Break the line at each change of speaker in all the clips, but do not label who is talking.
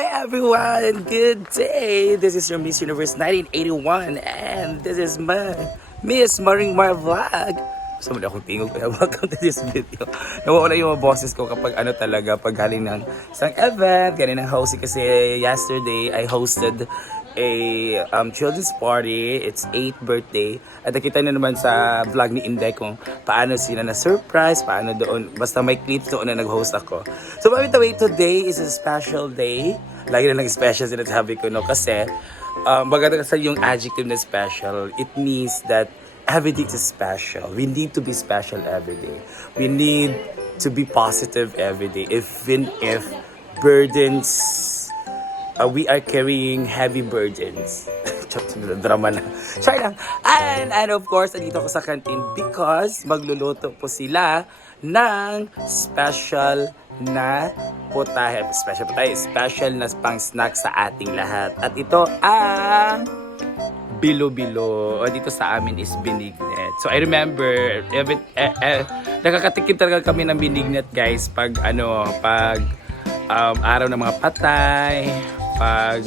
Hi everyone! Good day! This is your Miss Universe 1981 and this is my Miss Maring Mar Vlog. Gusto mo akong tingog kaya welcome to this video. Nawawala yung mga boses ko kapag ano talaga pag galing ng isang event. Ganun ang hosting kasi yesterday I hosted a um, children's party. It's 8th birthday. At nakita nyo naman sa vlog ni Inday kung paano sila na surprise, paano doon. Basta may clips doon na nag-host ako. So by the way, today is a special day. Lagi na lang special sila sabi ko, no? Kasi, um, maganda kasi yung adjective na special. It means that every day is special. We need to be special every day. We need to be positive every day. Even if burdens uh, we are carrying heavy burdens. drama na. Try lang. And, and of course, andito ako sa canteen because magluluto po sila ng special na putahe. Special putahe. Special na pang snack sa ating lahat. At ito ang bilo-bilo. O dito sa amin is binignet. So I remember, every, eh, eh, nakakatikim talaga kami ng binignet guys pag ano, pag um, araw ng mga patay, pag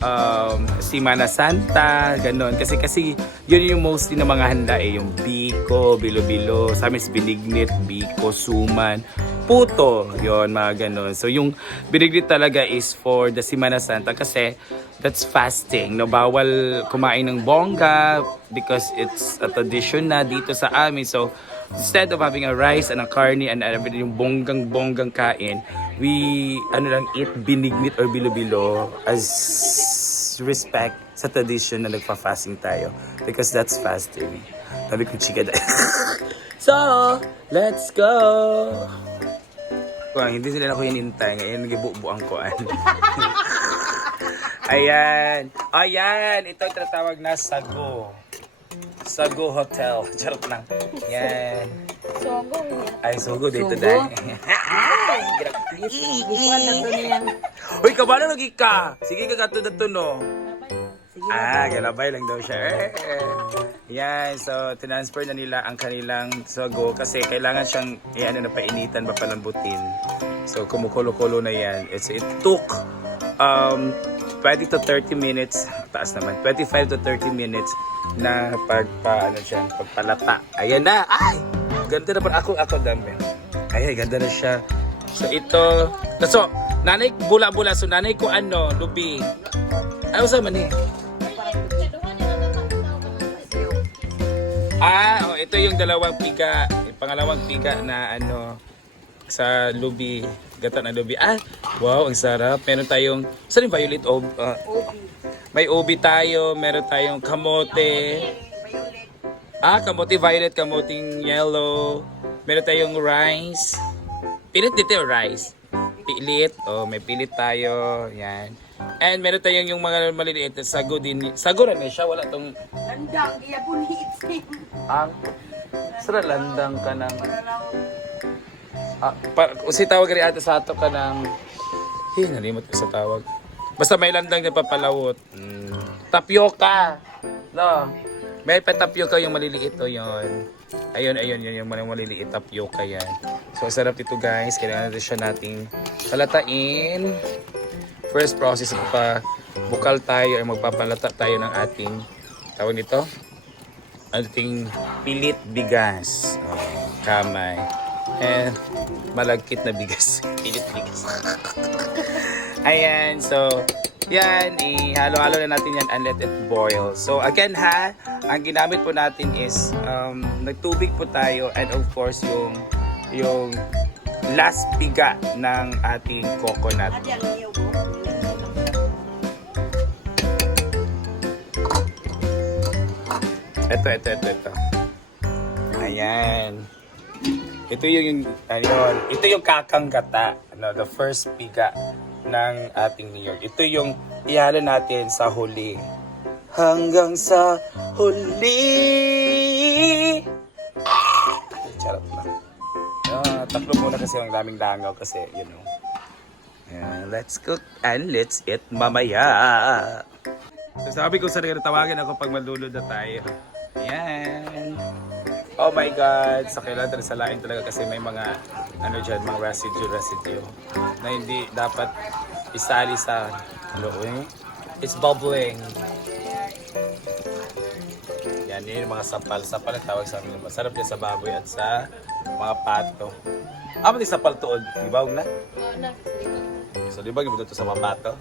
um, Simana Santa, ganun. Kasi kasi yun yung mostly ng mga handa eh, yung biko, bilo-bilo, sa amin binignit, biko, suman, puto, yon mga ganun. So yung binignit talaga is for the Simana Santa kasi that's fasting. No, bawal kumain ng bongga because it's a tradition na dito sa amin. So instead of having a rice and a carne and everything, yung bonggang-bonggang kain, we ano lang eat binignit or bilo-bilo as respect sa tradition na nagfa-fasting tayo because that's fasting. Sabi ko chika dahil. so, let's go! Well, hindi sila ako hinintay. Ngayon, nagibubuan ko. Ayan. Ayan. Ito yung tinatawag na Sago. Sago Hotel. Charot lang. Yan.
Sogo.
Ay, Sogo dito dahil.
Na.
Uy, kabalo lagi ka. Sige ka gato na to, no? Ah, galabay lang daw siya. Eh. Yan, so transfer na nila ang kanilang sago kasi kailangan siyang yan, ano, painitan, papalambutin. So kumukulo-kulo na yan. It's, it took um, 20 to 30 minutes, taas naman, 25 to 30 minutes na pagpa, ano siya, pagpalata. Ayan na! Ay! Ganda na pa. Ako, ako dami. Ay, ganda na siya. So ito, so, nanay bula-bula. So nanay ko ano, lubi. Ano sa man eh? Ah, oh, ito yung dalawang piga. Pangalawang piga na ano sa lubi. Gata na lubi. Ah, wow, ang sarap. Meron tayong, saan yung violet ob? ah, may ubi tayo, meron tayong kamote. Ah, kamote violet, kamoting yellow. Meron tayong rice. Pilit dito yung rice. Pilit. Oh, may pilit tayo. Yan. And meron tayong yung mga maliliit na sago din. Sago na siya. Wala tong
Landang, iya po ni itim.
ang sara landang ka ng ah, pa, si tawag rin ata sa ato ka ng eh, nalimot ko sa tawag. Basta may landang na papalawot. Mm. tapioca! No? May pa tapioca yung maliliit o yun. Ayun ayun yun yung maliliit tapioca yan. So sarap ito guys. Kailangan natin siya nating palatain. First process pa bukal tayo ay magpapalata tayo ng ating tawag nito? Ating pilit bigas. Oh, kamay. And malagkit na bigas. pilit bigas. Ayan, so yan, ihalo-halo na natin yan and let it boil. So again ha, ang ginamit po natin is um, nagtubig po tayo and of course yung yung last piga ng ating coconut. Ito, ito, ito, ito. Ayan. Ito yung, ayun, ito yung kakanggata, ano, the first piga ng ating New York. Ito yung ihalo natin sa huli. Hanggang sa huli. Charot lang. Ah, tatlo muna kasi ang daming langaw kasi, you know. Ayan, let's cook and let's eat mamaya. So sabi ko sa tawagan ako pag malulod na tayo. Ayan. Oh my God. Sa kailangan talaga sa lain talaga kasi may mga ano dyan, mga residue, residue na hindi dapat isali sa looy. It's bubbling. Yan, yun yung mga sapal. Sapal ang tawag sa amin. Masarap yan sa baboy at sa mga pato. Ah, pati sapal tuod. Ibaw na. So, di ba gibito to sa mga pato?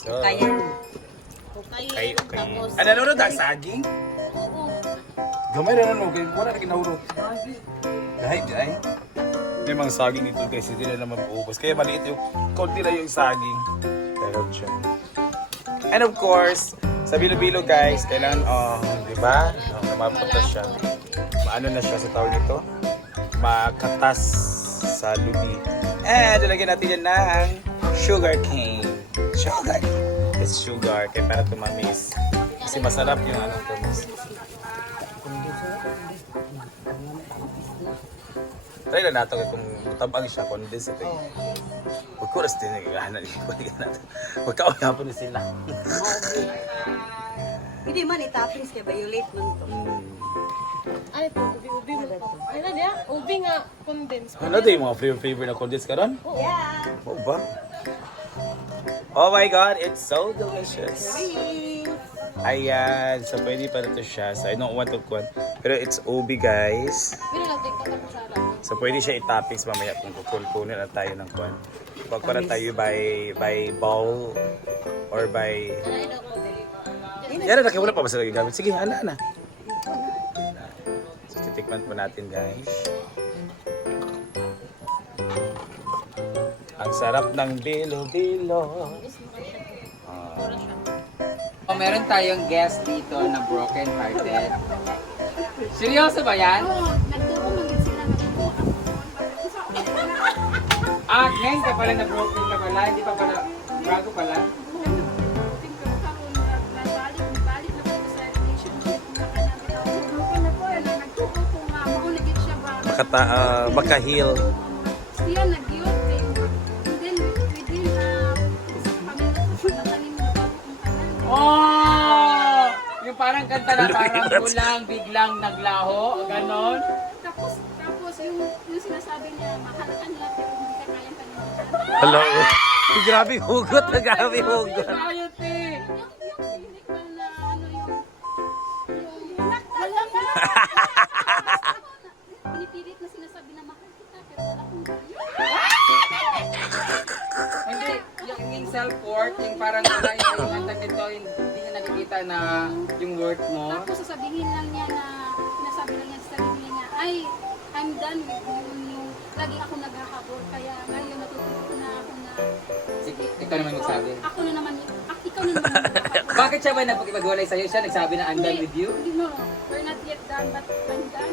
So,
Kaya.
Okay, okay. Ano, ano, ano, da, saging? Gamay na ano, kaya wala na kinahurot. Dahil, dahil. May mga saging dito guys, hindi na naman maubos. Kaya maliit yung, konti na yung saging. Pero siya. And of course, sa bilo-bilo guys, kailangan, oh, di ba? Oh, mapatas siya. Maano na siya sa tawag nito? Makatas sa lubi. And, lalagyan natin yan ng sugar cane. Sugar It's sugar, kaya para tumamis. Kasi masarap yung anong tumis. Try na nato kung tabang siya, condense ito. Huwag ko ras din nagahanan. Huwag ka uyapon na sila.
Hindi man itappings kay violate man to.
Ay po, ubi-ubi mo po. Ay na niya, ubi nga condense.
Ano ito yung mga flavor-flavor na condense ka ron?
Yeah.
Oh ba? Oh my God, it's so delicious. Ayan, so pwede pa ito siya. So I don't want to kwan. Pero it's OB guys.
Pero lang tingnan ka.
So pwede siya i-toppings mamaya kung kukunin na tayo ng kwan. Pag para tayo by by bowl or by... Yan na, wala pa ba sila gagamit? Sige, ala na. So titikman po natin guys. Ang sarap ng bilo-bilo.
Oh, meron tayong guest dito na broken hearted. Seryoso ba yan? Ah, ngayon ka pala na broken ka pala, hindi pa pala, bago pala.
Makata, uh, makahil.
Siya
parang kanta na parang kulang, biglang naglaho, ganon.
Tapos, tapos yung, yung sinasabi niya, mahal ka niya pero hindi ka kayang kalimutan.
Hello. Grabe hugot, grabe hugot.
Ayot eh!
Yung, yung ba na ano yung, yung, wala ka. Pinipilit na sinasabi na mahal kita pero wala kong
Hindi, yung, yung self-worth, yung parang wala yung yung antag nakikita na yung worth mo.
Tapos sasabihin lang niya na, sinasabi lang niya sa sarili niya, ay, I'm done with you. Yung, lagi ako naghahabol. Kaya ngayon natututo na ako na, sige,
Ikaw naman magsabi.
Ako na naman, ak, ikaw na naman. yung-
Bakit siya ba napakipagwalay sa'yo? Siya nagsabi na I'm done with you?
Hindi mo, we're not yet done, but I'm done.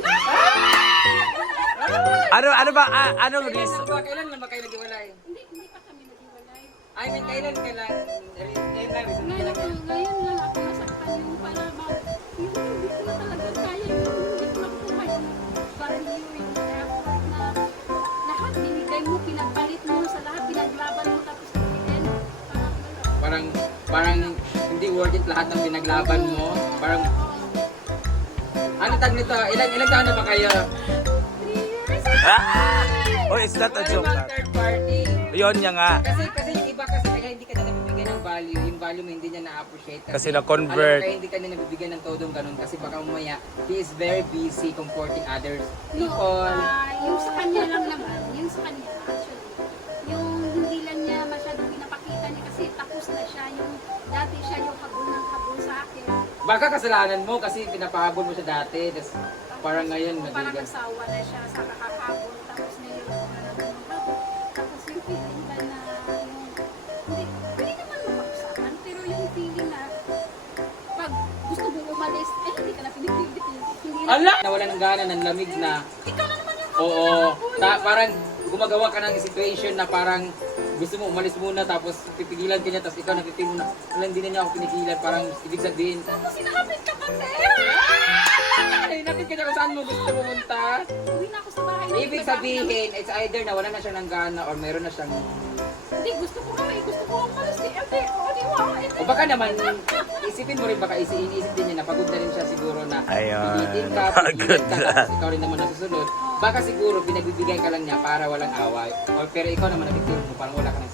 Ano, ano ba, ah, anong
Kailan
reason?
ba? Kailan lang ba kayo naghiwalay?
hindi, hindi pa kami
I mean, kailan ka lang? Kailan lang? reason
Ngayon, ako, ngayon lang ako nasaktan yung para ba, yung hindi ko na talaga kaya yung hindi ko nakuha yung value, yung effort na lahat binigay mo, pinagpalit mo sa lahat, pinaglaban mo, tapos end, parang.
Parang, parang hindi worth it lahat ng pinaglaban mo. Parang, ano tag nito? Ilang, ilang taon na ba kayo?
Ah! Oh, it's not a joke.
third party?
Yun niya nga.
Kasi, kasi yung iba kasi kaya hindi ka na nabibigyan ng value. Yung value mo hindi niya na-appreciate.
Kasi na-convert.
Alam mo, kaya hindi ka na nabibigyan ng todong ganun. Kasi baka mamaya, he is very busy comforting others
No,
people.
ah, yung sa kanya lang naman, yung sa kanya actually, yung hindi lang niya masyadong pinapakita niya kasi tapos na siya, yung dati siya yung habol ng habol sa akin.
Baka kasalanan mo kasi pinapahabol mo siya dati. Tapos parang ngayon,
Parang nagsawa na siya sa kakahabol,
Ala! Nawala ng gana, ng lamig na.
ikaw na naman yung
Oo. Ta- parang gumagawa ka ng situation na parang gusto mo umalis muna tapos pipigilan ka niya tapos ikaw mo na wala hindi na niya ako pinigilan parang ibig sabihin
Tapos sinahapit ka pa, sir!
Hinatid kung saan mo gusto pumunta.
Uwi na ako sa bahay.
Ibig sabihin, it's either na wala na siya ng gana or meron na siyang...
Hindi, gusto ko nga eh. Gusto ko ang malas eh. Ate, o di mo.
O baka naman, isipin mo rin baka isi iniisip din niya na pagod na rin siya siguro na
Ayun.
pilitin ka,
Pagod
pilitin ka,
na.
tapos ikaw rin naman nasusunod. Baka siguro pinagbibigay ka lang niya para walang away. Or pero ikaw naman nabigyan mo, parang wala ka nang